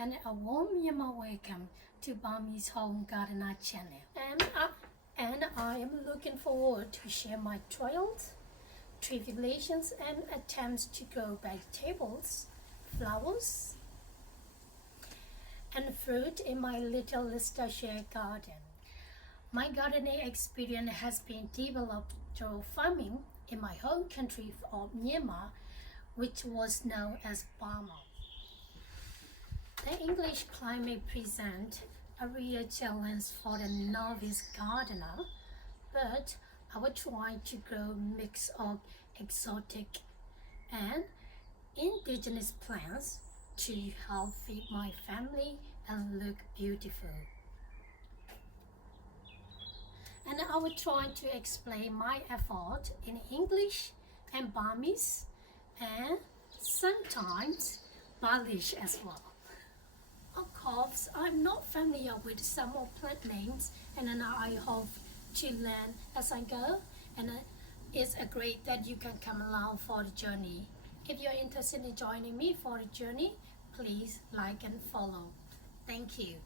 and a warm Myanmar welcome to Burmese Home Gardener channel. And I am looking forward to share my trials, tribulations and attempts to grow vegetables, flowers and fruit in my little Leicestershire garden. My gardening experience has been developed through farming in my home country of Myanmar, which was known as Burma. The English climate presents a real challenge for the novice gardener, but I will try to grow a mix of exotic and indigenous plants to help feed my family and look beautiful. And I will try to explain my effort in English and Burmese and sometimes Polish as well. Of course, I'm not familiar with some of plant names, and I hope to learn as I go, and it's great that you can come along for the journey. If you're interested in joining me for the journey, please like and follow. Thank you.